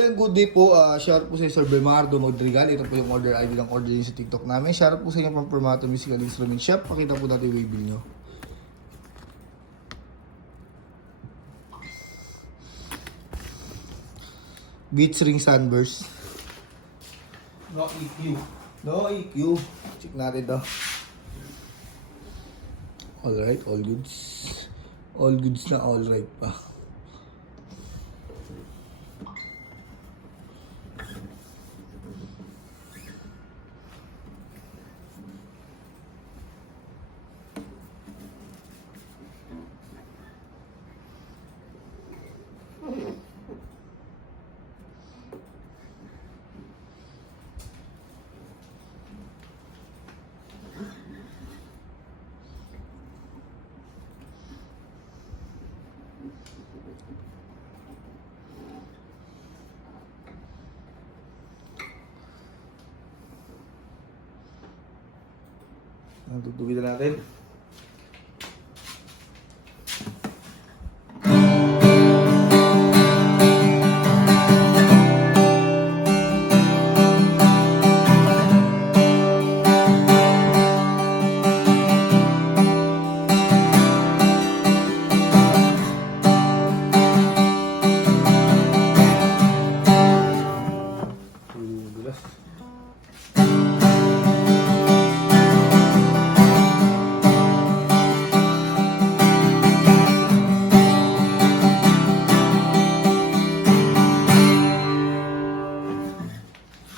Good day po, shoutout po sa Sir Bernardo Madrigal. Ito po yung order ID ng order din sa TikTok namin. Shoutout po sa inyo pang Formato Musical Instrument Shop. Pakita po natin yung waybill nyo. Beats Ring Sunburst. No EQ. No EQ. Check natin to. Alright, all goods. All goods na alright pa. Tutugin na natin.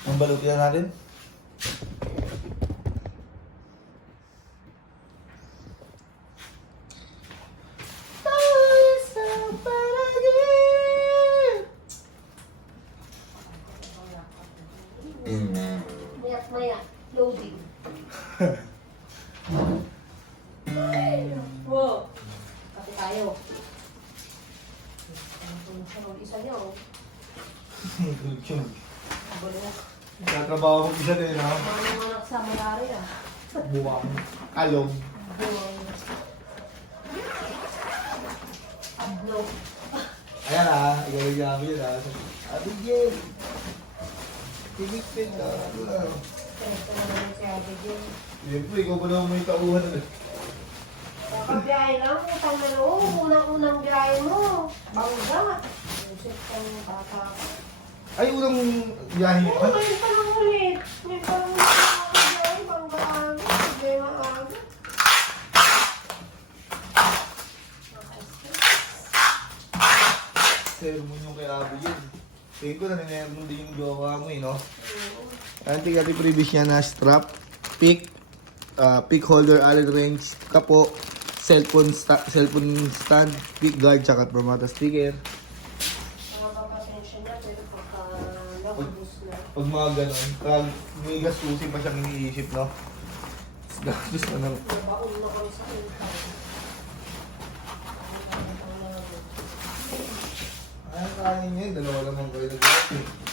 Ang balutin na natin. Maya, loading. Wow! Pati tayo. Isa niyo. Tatrabaho ko isa din, ha? Mga anak sa malari ah. Buwang. Along. Ablog. Ayan, ha? Igaling namin yun, ha? Abigail! Tigit-tig ka. Connect na naman si Abigail. Siyempre, ikaw pa naman may tauhan na. Kakabiyahe lang, utang na loob. Unang-unang biyahe mo. Bangga. Isip kang bata ka. Ay, unang biyahe mo ba? Ngayon pa lang ulit. Ngayon pa lang biyahe. Bangga aga. Problema aga. Sermon yung kay Abigail. Tingin ko na ninermon din yung gawa mo, no? Anting natin previous niya na strap, pick holder, allen wrench, kapo, cellphone stand, pick guard, tsaka promata sticker. Nakapapasensya niya, pero pagka nakabus na. Pag mga ganon, pag may gastusin pa siyang iniisip, no? Gastos na lang. Nabaon na kami sa intay. Ay, kanin niya, dalawa naman kayo nag-gastos.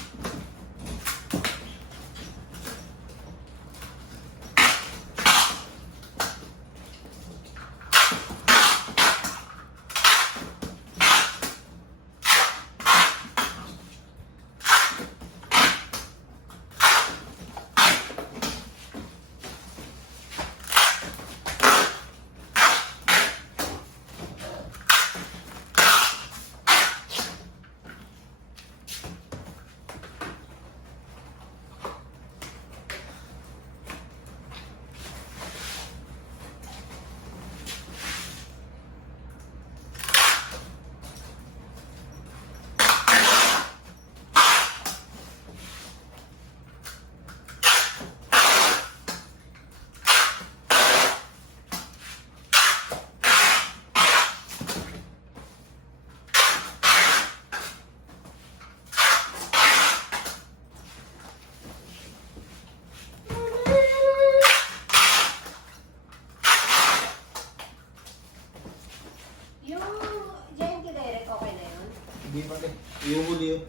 Hindi pa rin. Yung huli yun.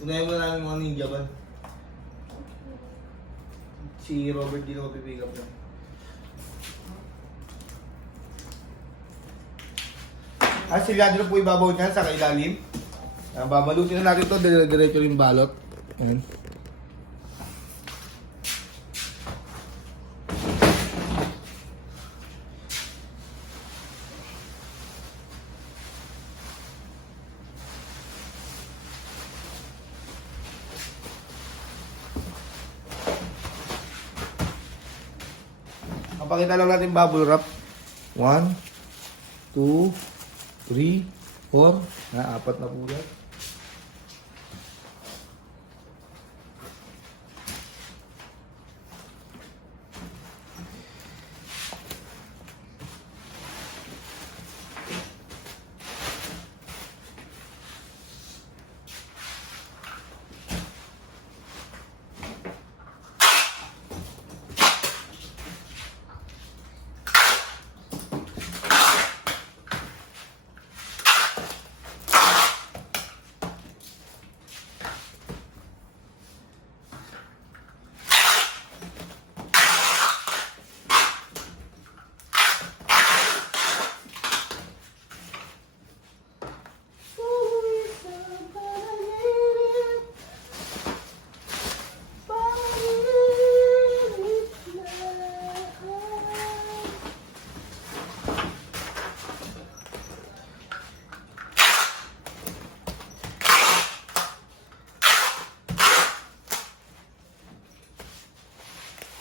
Unahin mo na namin mga ninja ba? Si Robert di na mapipick up na. Silyado na po ibabaw niyan sa kailalim. Babalutin na natin ito, diretso yung balot. Ayan. Papakita lang natin bubble wrap. 1, 2, 3, 4. Apat na pulat.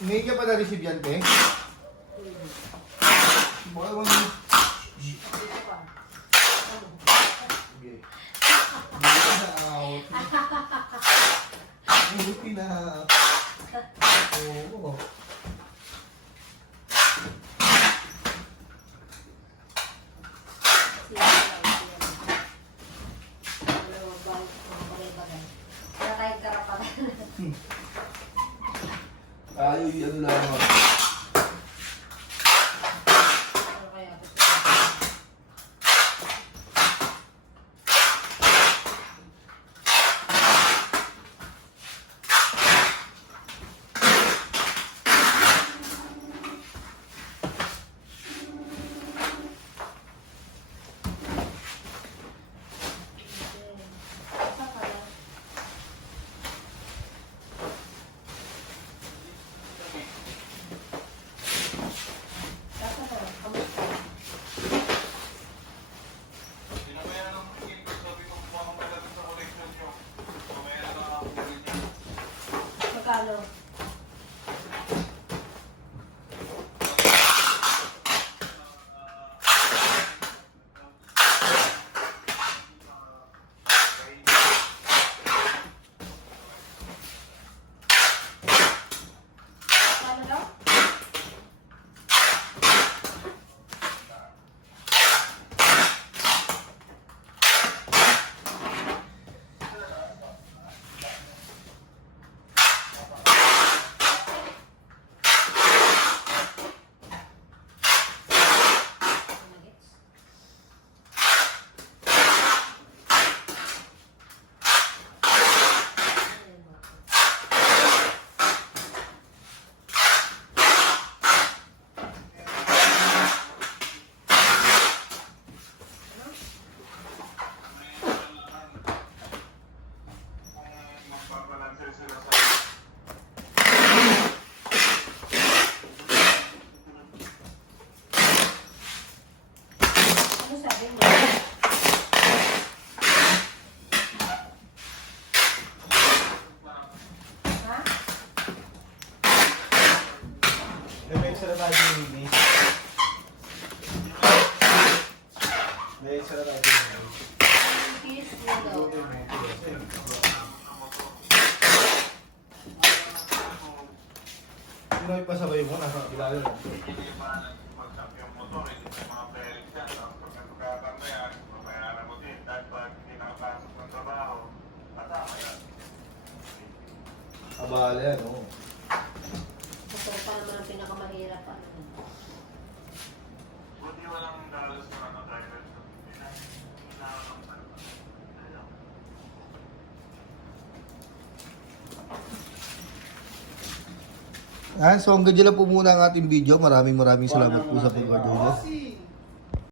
Hindi ka pa na-receive yan, te? Baka mo Sige. Buti na out. Oo. Wala tayong karapatan. Tayo yung ano lang. Ano kaya gusto ko? Saan kaya? Saan kaya? Kamusta? Magkano? Magkano daw? Nuggets? Ayun ba? Ano sabi mo? Ha? May extra tayo yung release. May extra tayo yung release. Kiss mo daw. Sino ipasabay mo? Nasa ilalim mo. Abala yan, oo. Gusto ko pa naman ang pinakamahirap. Ano? So hanggang dyan lang po muna ang ating video. Maraming salamat po sa pag-order.